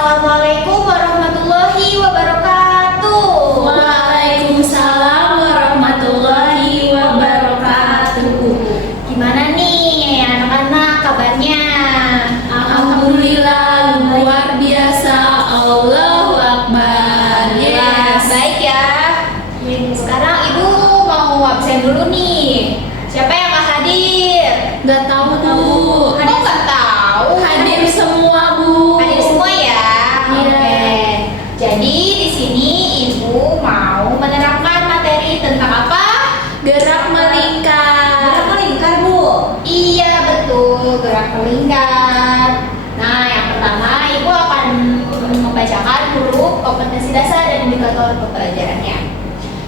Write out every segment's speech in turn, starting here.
Assalamualaikum warahmatullahi wabarakatuh. Waalaikumsalam warahmatullahi wabarakatuh. Gimana nih anak-anak kabarnya? Alhamdulillah luar biasa. Allahu Akbar. Yes. Baik ya. Sekarang ibu mau absen dulu nih. Siapa yang nggak hadir? Gak tahu Bu. Hadir nggak tahu? Hadir semua Bu. Hadir semua ya. Iya. Oke. Jadi di sini ibu mau menerangkan materi tentang apa? Gerak melingkar. Gerak melingkar, Bu. Iya, betul, gerak melingkar. Nah, yang pertama ibu akan membacakan huruf kompetensi dasar dan indikator pembelajarannya.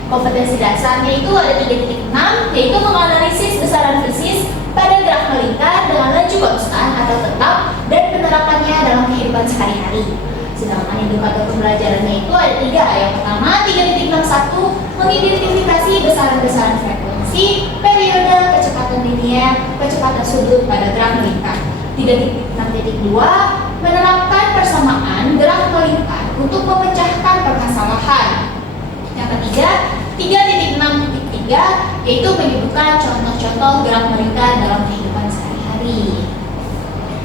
Kompetensi dasarnya itu ada 3.6, yaitu menganalisis besaran fisis pada gerak melingkar dengan laju konstan atau tetap dan penerapannya dalam kehidupan sehari-hari. Sedangkan indikator pembelajarannya itu ada 3. Yang pertama 3.61 mengidentifikasi besaran-besaran frekuensi, periode, kecepatan linear, kecepatan sudut pada gerak melingkar. 3.6.2 menerapkan persamaan gerak melingkar untuk memecahkan permasalahan. Yang ketiga 3.6.3 yaitu menyebutkan contoh-contoh gerak melingkar dalam kehidupan sehari-hari.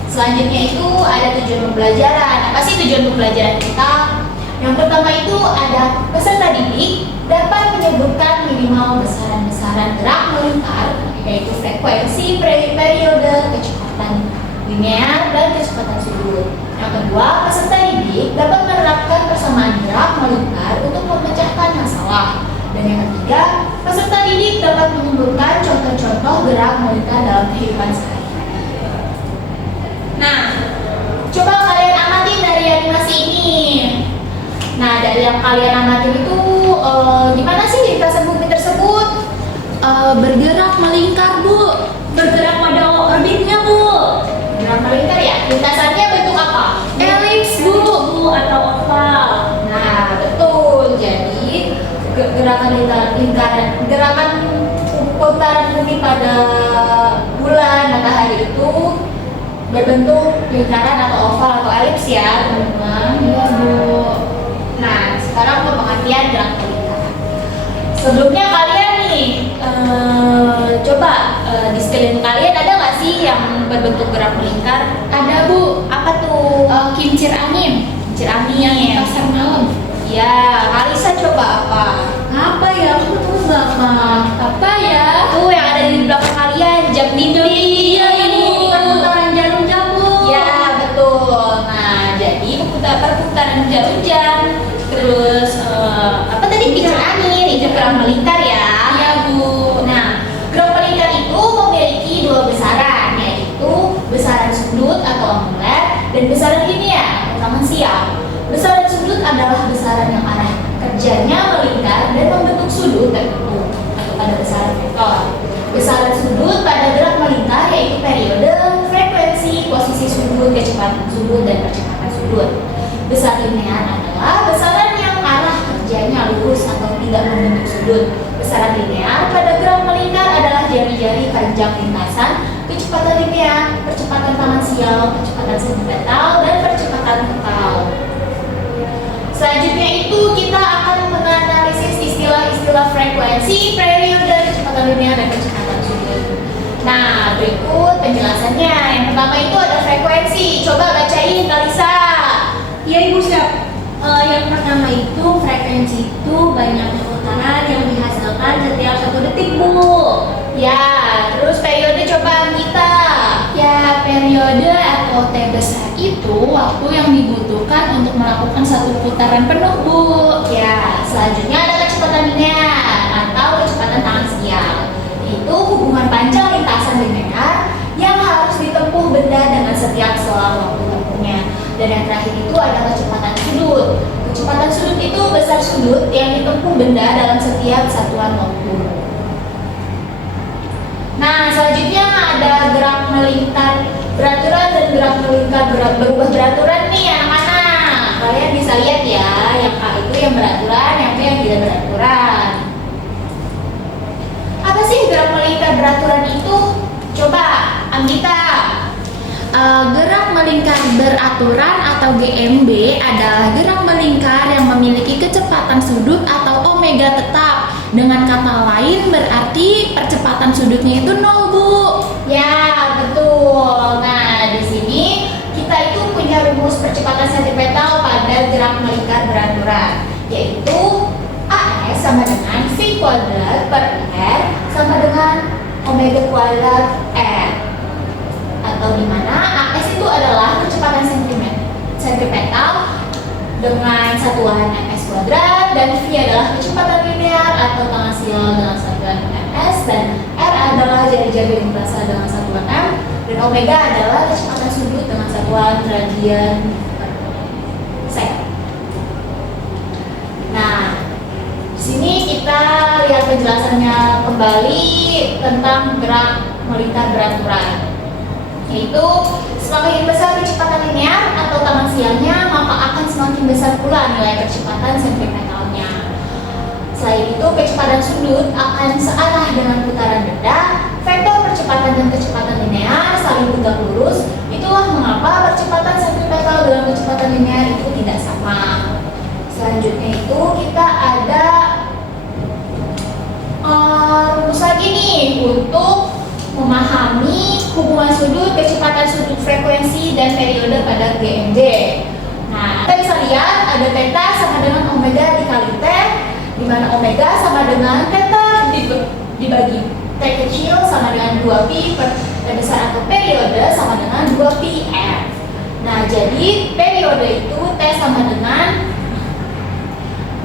Selanjutnya itu ada tujuan pembelajaran. Apa sih tujuan pembelajaran kita? Yang pertama itu ada peserta didik dapat menyebutkan minimal besaran-besaran gerak melingkar, yaitu frekuensi, periode, kecepatan linear, dan kecepatan sudut. Yang kedua, peserta didik dapat menerapkan persamaan gerak melingkar untuk memecahkan masalah. Dan yang ketiga, peserta didik dapat menyebutkan contoh-contoh gerak melingkar dalam kehidupan sehari-hari. Nah, coba kalian amatin dari animasi ini. Nah, dari yang kalian amatin itu gimana sih lintasan bumi tersebut? Bergerak melingkar Bu. Bergerak pada orbitnya Bu. Gerak melingkar ya? Lintasannya bentuk apa? Elips Bu. Atau oval. Nah, betul. Jadi gerakan gerakan putaran bumi pada bulan matahari itu berbentuk lingkaran atau oval atau elips ya, teman-teman. Iya Bu. Nah, sekarang untuk pengertian gerak melingkar. Sebelumnya kalian nih, coba di sekeliling kalian ada nggak sih yang berbentuk gerak melingkar? Ada Bu. Apa tuh? Kincir angin. Kincir angin. Yang pasar malam. Ya, Kalisa coba apa? Apa ya? Aku tuh nggak apa. Apa ya? Tuh yang ada di belakang kalian, jam dinding. Iya ini perputaran jarum jam Bu. Ya, betul. Nah, jadi perputaran jarum jam. Terus apa tadi? Kincir angin, itu gerak melingkar ya. Iya Bu. Nah, gerak melingkar itu memiliki 2 besaran, yaitu besaran sudut atau angular dan besaran linear atau tangensial. Besaran sudut adalah besaran yang arah kerjanya melingkar dan membentuk sudut tertentu atau pada besaran vektor. Besaran sudut pada gerak melingkar yaitu periode, frekuensi, posisi sudut, kecepatan sudut, dan percepatan sudut. Besaran linear adalah besaran yang arah kerjanya lurus atau tidak membentuk sudut. Besaran linear pada gerak melingkar adalah jari-jari panjang lintasan, kecepatan linear, percepatan tangensial, kecepatan sentripetal, dan percepatan vektor. Selanjutnya itu kita akan menganalisis istilah-istilah frekuensi, periode, kecepatan linear, dan kecepatan sudut. Nah, berikut penjelasannya. Yang pertama itu ada frekuensi. Coba bacain, Kalisa. Iya Ibu siap. Yang pertama itu frekuensi itu banyaknya putaran yang dihasilkan setiap 1 detik Bu. Ya, terus periode coba kita. Ya, periode atau T besar itu waktu yang dibutuhkan untuk melakukan 1 putaran penuh Bu. Ya, selanjutnya ada kecepatan linear atau kecepatan tangensial. Itu hubungan panjang lintasan linear yang harus ditempuh benda dengan setiap selang waktu tempuhnya. Dan yang terakhir itu ada kecepatan sudut. Kecepatan sudut itu besar sudut yang ditempuh benda dalam setiap satuan waktu. Nah, selanjutnya ada gerak melingkar beraturan dan gerak melingkar berubah beraturan nih anak-anak. Kalian bisa lihat ya, yang A itu yang beraturan, yang B yang tidak beraturan. Apa sih gerak melingkar beraturan itu? Coba, Anggita. Gerak melingkar beraturan atau GMB adalah gerak melingkar yang memiliki kecepatan sudut atau omega tetap. Dengan kata lain berarti percepatan sudutnya itu 0, Bu. Ya, betul. Nah, di sini kita itu punya rumus percepatan sentripetal pada gerak melingkar beraturan, yaitu AS sama dengan V kuadrat per R sama dengan omega kuadrat R. Atau di mana AS itu adalah kecepatan sentripetal dengan satuan ms kuadrat, dan V adalah kecepatan linear atau tanggal dengan satuan ms, dan R adalah jari-jari lintasan dengan satuan m, dan omega adalah kecepatan sudut dengan satuan radian per second. Nah, di sini kita lihat penjelasannya kembali tentang gerak melingkar beraturan, yaitu semakin besar kecepatan linear atau tangan siangnya, maka akan semakin besar pula nilai kecepatan sentripetalnya. Selain itu, kecepatan sudut akan searah dengan putaran benda. Vektor percepatan dan kecepatan linear saling tegak lurus. Itulah mengapa percepatan sentripetal dengan kecepatan linear itu tidak sama. Selanjutnya itu kita ada rumus lagi nih untuk memahami hubungan sudut, kecepatan sudut, frekuensi, dan periode pada GMB. Nah, kita bisa lihat ada theta sama dengan omega dikali T, di mana omega sama dengan theta dibagi T kecil sama dengan 2pi per T besar, atau periode sama dengan 2pi R. Nah, jadi periode itu T sama dengan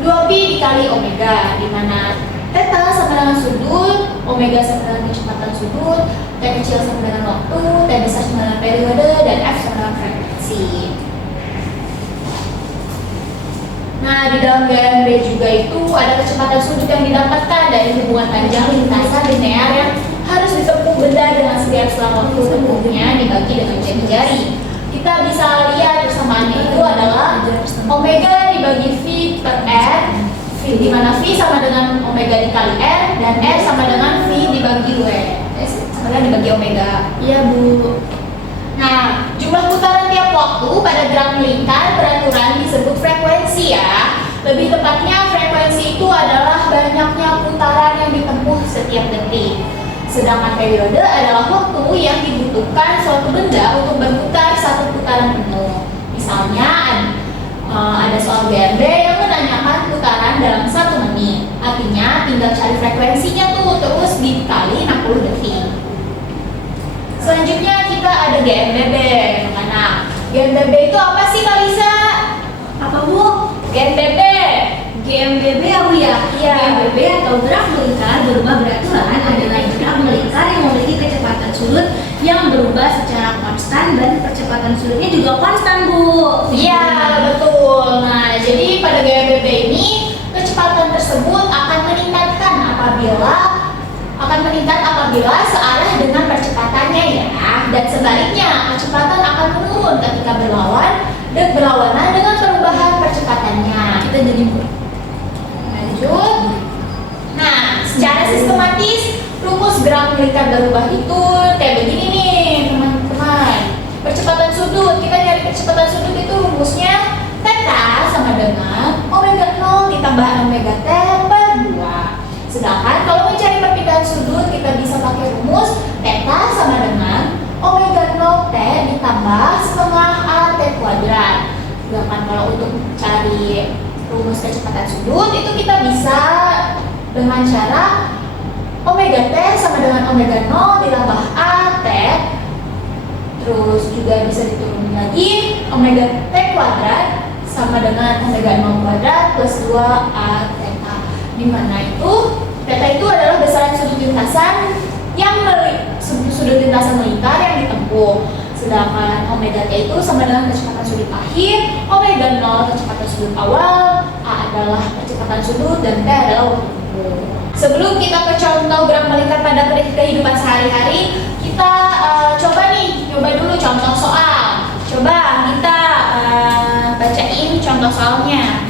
2pi dikali omega, di mana theta sama dengan sudut, omega sama dengan kecepatan sudut, T kecil sama dengan waktu, T besar sama dengan periode, dan F sama dengan frekuensi. Nah, di dalam GMB juga itu ada kecepatan sudut yang didapatkan dari hubungan panjang lintasan linear yang harus ditempuh benda dengan setiap selang waktu tempuhnya dibagi dengan jari-jari. Kita bisa lihat persamaannya itu adalah omega dibagi V per R, di mana V sama dengan omega dikali R, dan R sama dengan V dibagi W, sama dengan dibagi omega. Iya, Bu. Nah, jumlah putaran tiap waktu pada gerak melingkar beraturan disebut frekuensi ya. Lebih tepatnya frekuensi itu adalah banyaknya putaran yang ditempuh setiap detik. Sedangkan periode adalah waktu yang dibutuhkan suatu benda untuk berputar satu putaran penuh. Misalnya ada soal GMB yang menanyakan putaran dalam 1 menit. Artinya tinggal cari frekuensinya tuh, terus dikali 60 detik. Selanjutnya kita ada GMBB. Nah, GMBB itu apa sih, Kalisa? Apa, Bu? GMBB. GMBB ya, Bu ya? Iya. GMBB atau gerak melingkar berubah beraturan adalah gerak melingkar yang memiliki kecepatan sudut yang berubah secara konstan, dan percepatan sudutnya juga konstan, Bu. Iya, betul. Nah, jadi pada GMBB ini kecepatan tersebut akan meningkat apabila searah dengan percepatannya ya, dan sebaliknya kecepatan akan menurun ketika berlawanan dengan perubahan percepatannya. Kita jadi Lanjut. Nah, secara sistematis rumus gerak melingkar berubah itu kayak begini nih, teman-teman. Percepatan sudut, kita nyari percepatan sudut itu rumusnya theta sama dengan omega 0 ditambah omega T per 2. Sedangkan kalau mencari perpindahan sudut, kita bisa pakai rumus theta sama dengan omega 0 T ditambah setengah A T kuadrat. Sedangkan kalau untuk cari rumus kecepatan sudut itu kita bisa dengan cara omega T sama dengan omega 0 ditambah A T, terus juga bisa diturunin lagi omega T kuadrat sama dengan omega 0 kuadrat plus 2 A theta, di mana itu theta itu adalah besaran sudut lintasan sudut lintasan melingkar yang ditempuh. Sedangkan omega T itu sama dengan kecepatan sudut akhir, omega 0 kecepatan sudut awal, A adalah kecepatan sudut, dan T adalah waktu tempuh. Sebelum kita ke contoh gerak melingkar pada kehidupan sehari-hari, kita coba dulu contoh soal. Coba kita bacain contoh soalnya.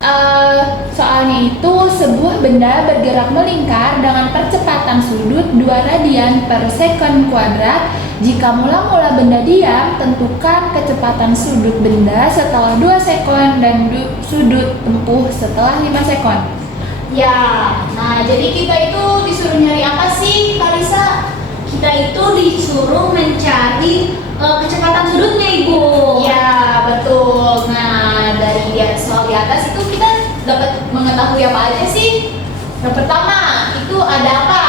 Soalnya itu sebuah benda bergerak melingkar dengan percepatan sudut 2 radian per sekon kuadrat Jika mula-mula benda diam, tentukan kecepatan sudut benda setelah 2 sekon dan sudut tempuh setelah 5 sekon. Ya, nah jadi kita itu disuruh nyari apa sih, Kalisa? Kita itu disuruh mencari kecepatan sudutnya, Ibu. Ya, betul. Nah, dari soal di atas itu kita dapat mengetahui apa aja sih? Yang pertama, itu ada apa?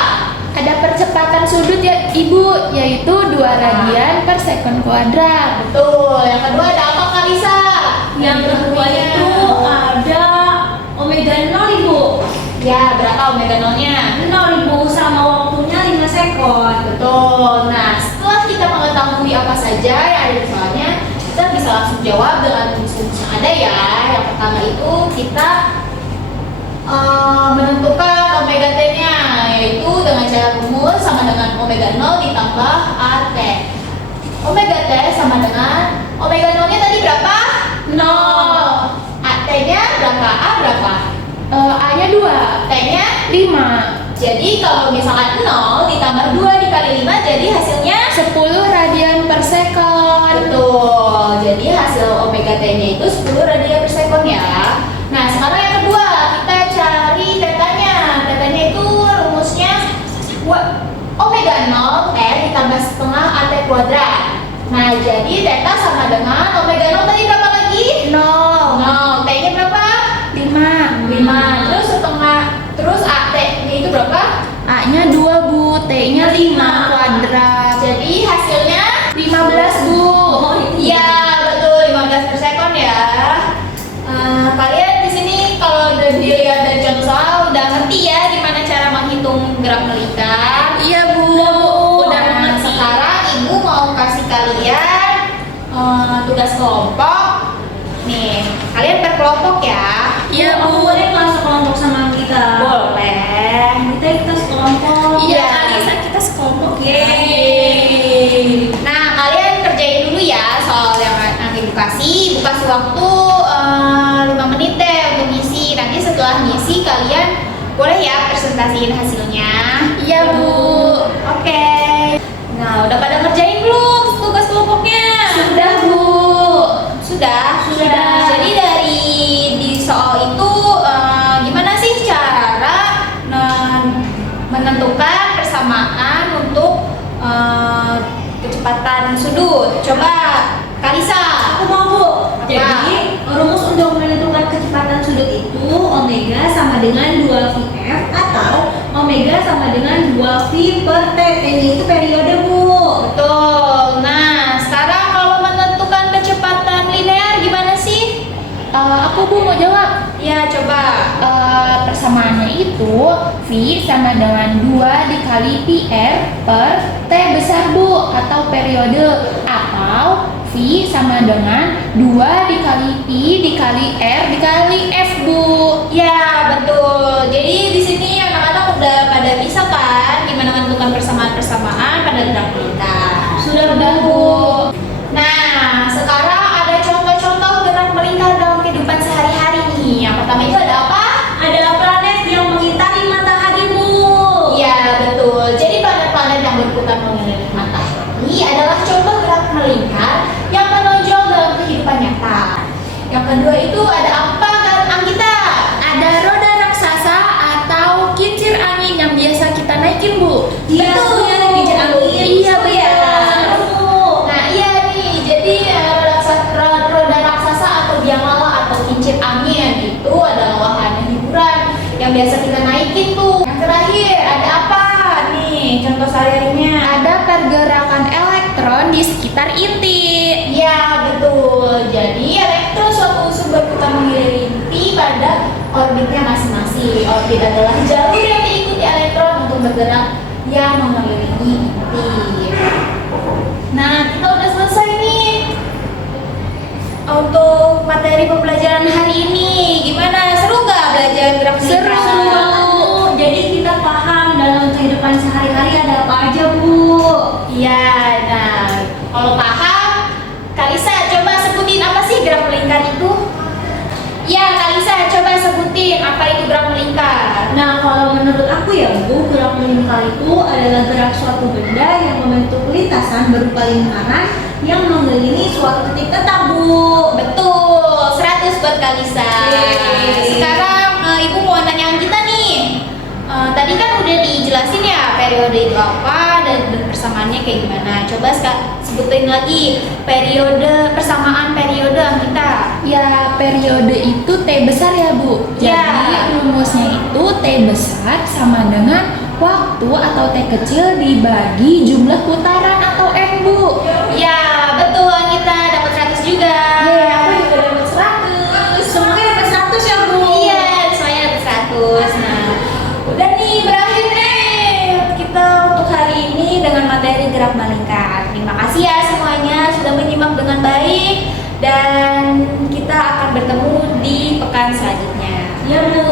Ada percepatan sudut ya Ibu, yaitu 2 radian per sekon kuadrat. Betul. Yang kedua ada apa, Kalisa? Yang kedua itu ada omega 0, Ibu. Ya, berapa omega 0-nya? 0, Ibu, sama waktunya 5 sekon. Betul. Nah, setelah kita mengetahui apa saja yang ada di soalnya, kita bisa langsung jawab dengan rumus-rumus yang ada ya. Yang pertama itu kita menentukan omega t-nya, yaitu dengan cara rumus sama dengan omega 0 ditambah AT. Omega t sama dengan omega 0-nya tadi berapa? 0. AT-nya berapa? A berapa? A-nya 2, T-nya 5. jadi kalau misalkan 0 ditambah 2 dikali 5 jadi hasilnya 10 radian per sekon. betul. Jadi hasil omega t-nya itu 10 radian per sekon ya. Nah, sekarang yang kedua kita cari tetanya. Tetanya itu rumusnya omega 0 T ditambah setengah AT kuadrat. Nah, jadi theta sama dengan omega 0 tadi berapa lagi? 0. T-nya berapa? 5. 5. Terus setengah, terus AT-nya itu berapa? A-nya 2 Bu, T-nya 5 kuadrat. Jadi hasilnya 15 Bu. iya betul 15 per sekon ya. Kalian di sini kalau udah dilihat dari contoh soal udah ngerti ya gimana cara menghitung gerak melingkar. Iya Bu. Udah ngerti. Sekarang ibu mau kasih kalian tugas kelompok. Nih, kalian berkelompok ya. Iya Bu. Boleh kelas sekelompok sama kita? Boleh. Kita sekelompok. Iya, Kalisa kita sekelompok. Yeay. Nah, kalian kerjain dulu ya soal yang nanti dikasih. Kasih waktu 5 menit deh untuk ngisi. Nanti setelah ngisi kalian boleh ya presentasiin hasilnya. Iya Bu. Oke. Nah, udah pada ngerjain belum tugas kelompoknya? Sudah Bu. Sudah. Sudah. Jadi dari di soal itu gimana sih cara menentukan persamaan untuk kecepatan sudut? Coba Kalisa. Aku mau, Bu. Apa? Jadi, rumus untuk menentukan kecepatan sudut itu omega sama dengan 2VF atau omega sama dengan 2V per T. T-nya itu periode, Bu. Betul. Nah, sekarang kalau menentukan kecepatan linear gimana sih? Aku Bu mau jawab. Ya, coba. Persamaannya itu V sama dengan 2 dikali PR per T besar Bu, atau periode, atau V sama dengan 2 dikali P dikali R dikali F Bu. Ya, betul. Jadi di sini anak-anak udah pada bisa kan gimana menentukan persamaan-persamaan pada gerak melingkar. Sudah, Bu. Nah, sekarang ada contoh-contoh gerak melingkar dalam kehidupan sehari-hari nih. Yang pertama itu ada apa? Ada planet yang mengitari matahari, Bu. Iya, betul. Jadi planet-planet yang berputar mengelilingi matahari adalah contoh gerak melingkar yang menonjol dalam kehidupan nyata. Yang kedua itu ada apa kan Anggita? Ada roda raksasa atau kincir angin yang biasa kita naikin Bu. Iya, Betul. Bu, yang kincir angin. Iya, Bu ya. Bu. Nah, iya nih. Jadi roda raksasa atau biang lala atau kincir angin itu adalah wahana hiburan yang biasa kita naikin tuh. Yang terakhir ada apa nih? Contoh sehari-harinya. Ada pergerakan elektron di sekitar inti. Iya, betul. Jadi elektron suatu unsur berputar mengelilingi inti pada orbitnya masing-masing. Orbit adalah jalur yang diikuti elektron untuk bergerak yang mengelilingi inti. Nah, kita udah selesai nih untuk materi pembelajaran hari ini. Gimana? Seru nggak belajar gerak Seru. melingkar? Bu, jadi kita paham dalam kehidupan sehari-hari ada apa aja, Bu. Iya. Nah, kalau paham, Kalisa coba sebutin apa sih gerak melingkar itu? Iya, Kalisa coba sebutin apa itu gerak melingkar. Nah, kalau menurut aku ya Bu, gerak melingkar itu adalah gerak suatu benda yang membentuk lintasan berupa lingkaran yang mengelilingi suatu titik tetap Bu. Betul, 100 buat Kak Lisa. Yeay. Sekarang Ibu mau nanya kita nih. Tadi kan udah dijelasin ya periode itu apa dan persamaannya kayak gimana. Coba sebutin lagi persamaan periode kita. Ya, periode itu T besar ya, Bu. Ya. Jadi rumusnya itu T besar sama dengan waktu atau T kecil dibagi jumlah putaran atau N, Bu. Ya, betul kita dapat 100 juga. Yeay, aku juga dapat 100. Semuanya dapat 100 ya Bu. Iya, semuanya dapat 100. Nah, udah nih berakhir nih kita untuk hari ini dengan materi gerak melingkar. Terima kasih ya semuanya sudah menyimak dengan baik dan kita akan bertemu di pekan selanjutnya. Ya Bu.